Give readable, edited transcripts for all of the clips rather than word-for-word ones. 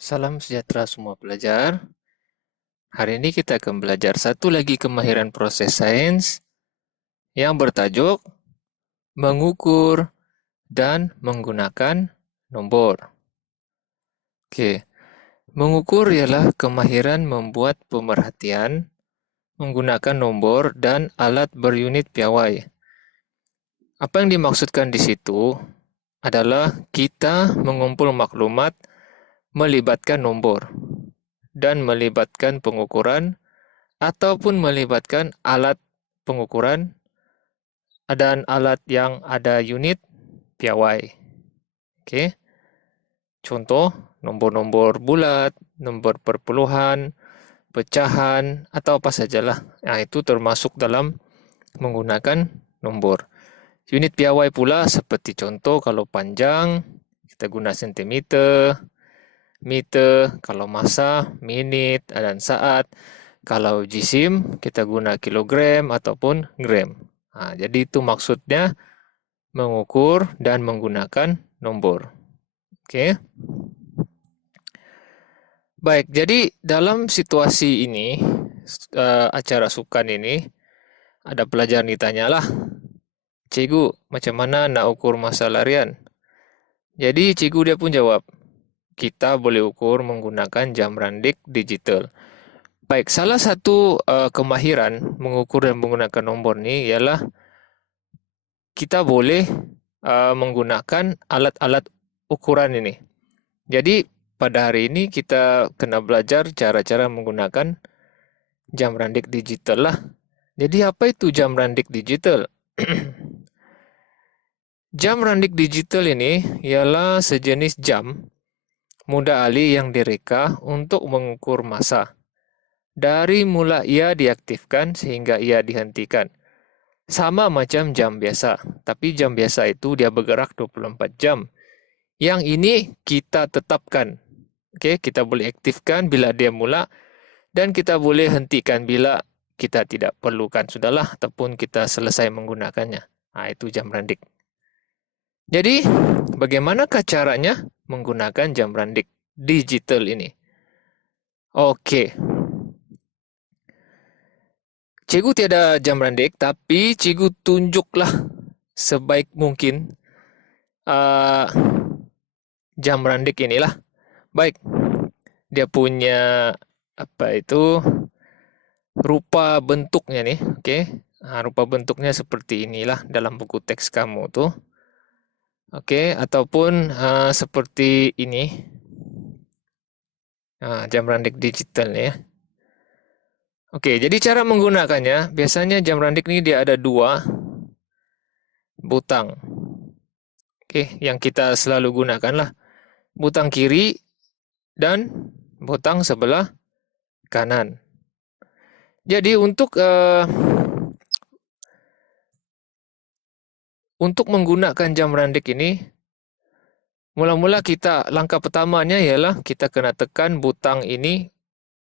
Salam sejahtera semua pelajar. Hari ini kita akan belajar satu lagi kemahiran proses sains yang bertajuk mengukur dan menggunakan nombor. Oke, mengukur ialah kemahiran membuat pemerhatian menggunakan nombor dan alat berunit piawai. Apa yang dimaksudkan di situ adalah kita mengumpul maklumat melibatkan nombor dan melibatkan pengukuran ataupun melibatkan alat pengukuran dan alat yang ada unit piawai. Oke. Contoh, nombor-nombor bulat, nomor perpuluhan, pecahan, atau apa sajalah. Nah, itu termasuk dalam menggunakan nombor. Unit piawai pula seperti contoh kalau panjang, kita guna sentimeter, meter, kalau masa, menit, dan saat. Kalau jisim, kita guna kilogram ataupun gram. Nah, jadi itu maksudnya mengukur dan menggunakan nombor. Oke. Baik, jadi dalam situasi ini, acara sukan ini, ada pelajar ditanya lah, Cikgu, macam mana nak ukur masa larian? Jadi cikgu dia pun jawab, kita boleh ukur menggunakan jam randik digital. Baik, salah satu kemahiran mengukur dan menggunakan nombor ni ialah kita boleh menggunakan alat-alat ukuran ini. Jadi pada hari ini kita kena belajar cara-cara menggunakan jam randik digital lah. Jadi apa itu jam randik digital? Jam randik digital ini ialah sejenis jam mudah alih yang direka untuk mengukur masa. Dari mula ia diaktifkan sehingga ia dihentikan. Sama macam jam biasa, tapi jam biasa itu dia bergerak 24 jam. Yang ini kita tetapkan. Okey, kita boleh aktifkan bila dia mula dan kita boleh hentikan bila kita tidak perlukan sudahlah ataupun kita selesai menggunakannya. Itu jam randik. Jadi, bagaimanakah caranya menggunakan jam randik digital ini? Okey. Cikgu tiada jam randik, tapi cikgu tunjuklah sebaik mungkin jam randik inilah. Baik, dia punya apa itu rupa bentuknya nih, okey. Rupa bentuknya seperti inilah dalam buku teks kamu tuh. Okey, ataupun seperti ini. Jam randik digital ya. Okey, jadi cara menggunakannya, biasanya jam randik ini dia ada dua butang. Okey, yang kita selalu gunakan lah. Butang kiri dan butang sebelah kanan. Jadi untuk menggunakan jam randik ini, mula-mula langkah pertamanya ialah kita kena tekan butang ini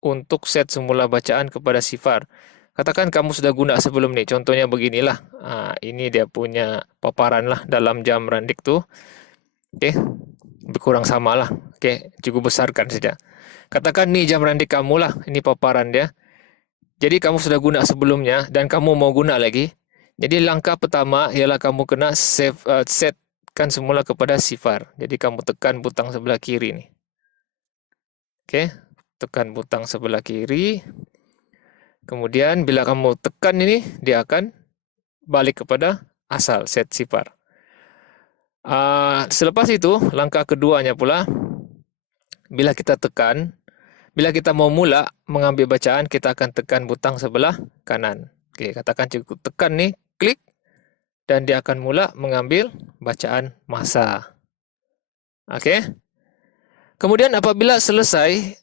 untuk set semula bacaan kepada sifar. Katakan kamu sudah guna sebelum ni, contohnya beginilah. Ini dia punya paparan lah dalam jam randik tu. Okey, berkurang sama lah. Okey, cikgu besarkan saja. Katakan ni jam randik kamu lah, ini paparan dia. Jadi kamu sudah guna sebelumnya dan kamu mau guna lagi. Jadi langkah pertama ialah kamu kena setkan semula kepada sifar. Jadi kamu tekan butang sebelah kiri ni. Okey, tekan butang sebelah kiri. Kemudian bila kamu tekan ini, dia akan balik kepada asal set sifar. Selepas itu, langkah keduanya pula, bila kita mau mula mengambil bacaan, kita akan tekan butang sebelah kanan. Okey, katakan cikgu tekan ni, klik, dan dia akan mula mengambil bacaan masa. Okey. Kemudian apabila selesai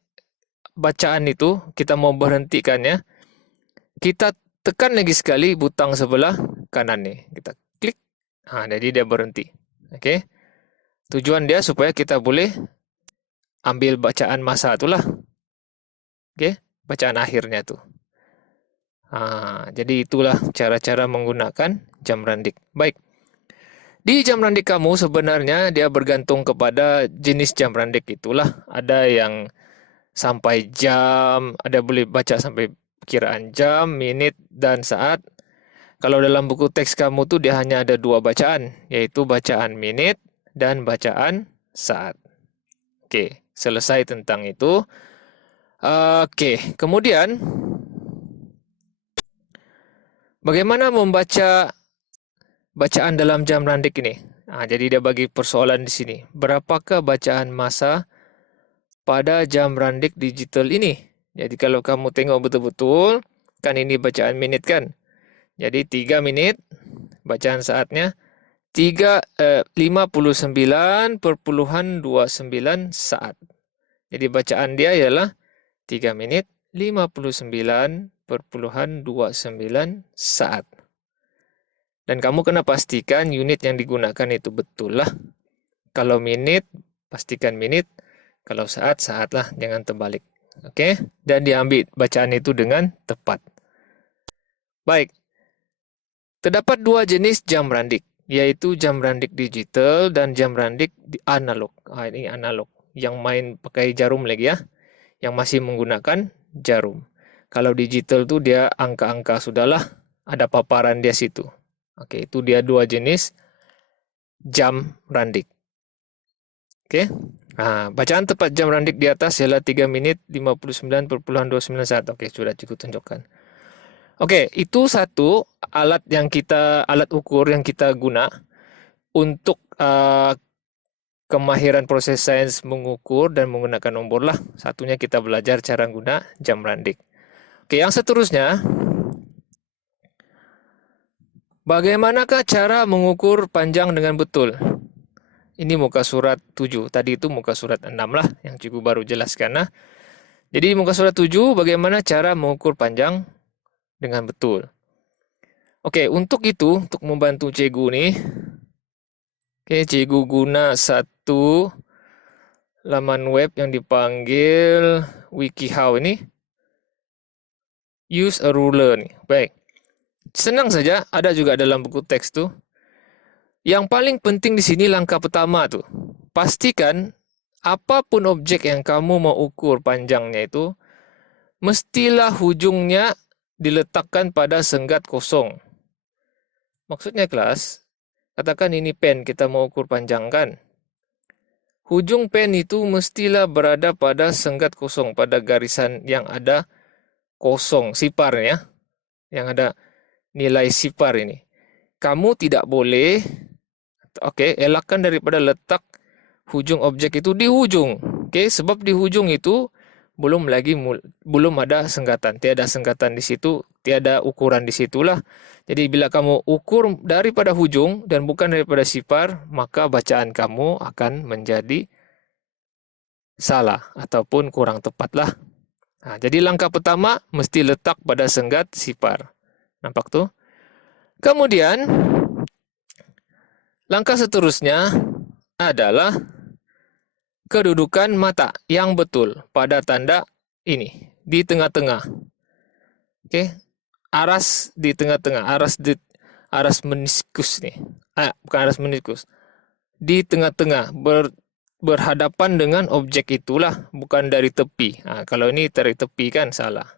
bacaan itu, kita mau berhentikannya, kita tekan lagi sekali butang sebelah kanan ni. Kita klik. Jadi dia berhenti. Okey. Tujuan dia supaya kita boleh ambil bacaan masa itulah. Okey, bacaan akhirnya tu. Jadi itulah cara-cara menggunakan jam randik. Baik. Di jam randik kamu sebenarnya dia bergantung kepada jenis jam randik itulah. Ada yang sampai jam, ada boleh baca sampai perkiraan jam, menit, dan saat. Kalau dalam buku teks kamu tuh dia hanya ada dua bacaan, yaitu bacaan menit dan bacaan saat. Oke, selesai tentang itu. Oke, kemudian bagaimana membaca bacaan dalam jam randik ini? Jadi dia bagi persoalan di sini. Berapakah bacaan masa pada jam randik digital ini? Jadi kalau kamu tengok betul-betul, kan ini bacaan menit kan? Jadi 3 menit, bacaan saatnya 59,29 saat. Jadi bacaan dia ialah 3 menit 59,29 saat. Dan kamu kena pastikan unit yang digunakan itu betul lah. Kalau menit, pastikan menit. Kalau saat, saat lah. Jangan terbalik. Oke? Dan diambil bacaan itu dengan tepat. Baik. Terdapat dua jenis jam randik, yaitu jam randik digital dan jam randik analog. Ini analog. Yang main pakai jarum lagi ya. Yang masih menggunakan jarum. Kalau digital tuh dia angka-angka sudahlah. Ada paparan dia situ. Oke, itu dia dua jenis jam randik. Oke. Bacaan tepat jam randik di atas ialah 3 menit 59,29 saat. Oke, sudah cukup tunjukkan. Oke, itu satu alat ukur yang kita guna untuk kemahiran proses sains mengukur dan menggunakan nombor lah. Satunya kita belajar cara guna jam randik. Oke, yang seterusnya, bagaimanakah cara mengukur panjang dengan betul? Ini muka surat 7. Tadi itu muka surat 6 lah yang cikgu baru jelaskan lah. Jadi muka surat 7, bagaimana cara mengukur panjang dengan betul. Oke, untuk itu, untuk membantu cikgu nih, cikgu guna satu laman web yang dipanggil WikiHow ini. Use a ruler nih. Baik. Senang saja, ada juga dalam buku teks tuh. Yang paling penting di sini langkah pertama tuh. Pastikan apapun objek yang kamu mau ukur panjangnya itu, mestilah hujungnya diletakkan pada senggat kosong. Maksudnya kelas, katakan ini pen kita mau ukur panjang kan. Hujung pen itu mestilah berada pada senggat kosong, pada garisan yang ada kosong, sipar ya. Yang ada nilai sipar ini. Kamu tidak boleh, elakkan daripada letak hujung objek itu di hujung. Sebab di hujung itu belum ada senggatan, tiada senggatan di situ, tiada ukuran di situlah. Jadi bila kamu ukur daripada hujung dan bukan daripada sipar, maka bacaan kamu akan menjadi salah ataupun kurang tepatlah. Jadi langkah pertama mesti letak pada senggat sipar. Nampak tuh? Kemudian langkah seterusnya adalah kedudukan mata yang betul pada tanda ini di tengah-tengah. Aras di tengah-tengah, aras meniskus nih. Bukan aras meniskus. Di tengah-tengah berhadapan dengan objek itulah, bukan dari tepi. Kalau ini dari tepi kan salah.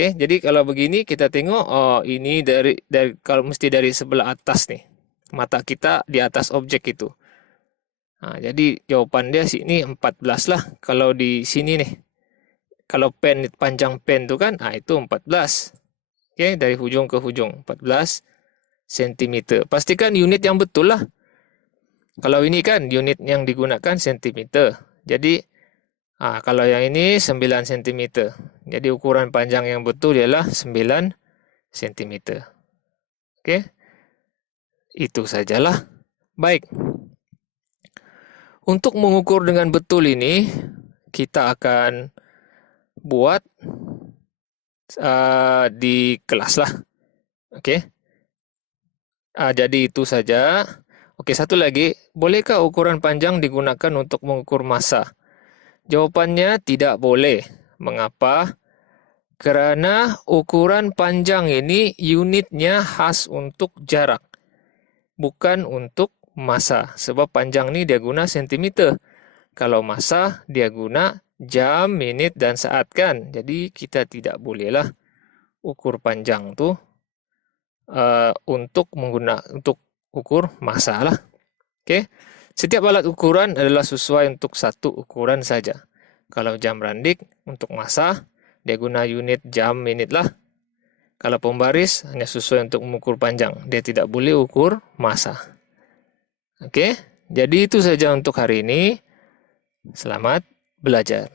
Jadi kalau begini kita tengok ini dari kalau mesti dari sebelah atas nih. Mata kita di atas objek itu. Jadi jawaban dia sini 14 lah. Kalau di sini nih. Kalau pen panjang pen tuh kan, itu 14. Dari hujung ke hujung 14 cm. Pastikan unit yang betul lah. Kalau ini kan unit yang digunakan cm. Jadi kalau yang ini 9 cm. Jadi ukuran panjang yang betul ialah 9 cm. Itu sajalah. Baik. Untuk mengukur dengan betul ini, kita akan buat di kelas lah. Jadi itu saja. Satu lagi. Bolehkah ukuran panjang digunakan untuk mengukur massa? Jawabannya tidak boleh. Mengapa? Karena ukuran panjang ini unitnya khas untuk jarak. Bukan untuk masa. Sebab panjang ni dia guna sentimeter. Kalau masa dia guna jam, minit dan saat kan. Jadi kita tidak bolehlah ukur panjang tu untuk ukur masa lah. Oke. Setiap alat ukuran adalah sesuai untuk satu ukuran saja. Kalau jam randik untuk masa dia guna unit jam, minit lah. Kalau pembaris hanya sesuai untuk mengukur panjang. Dia tidak boleh ukur masa. Oke, jadi itu saja untuk hari ini. Selamat belajar.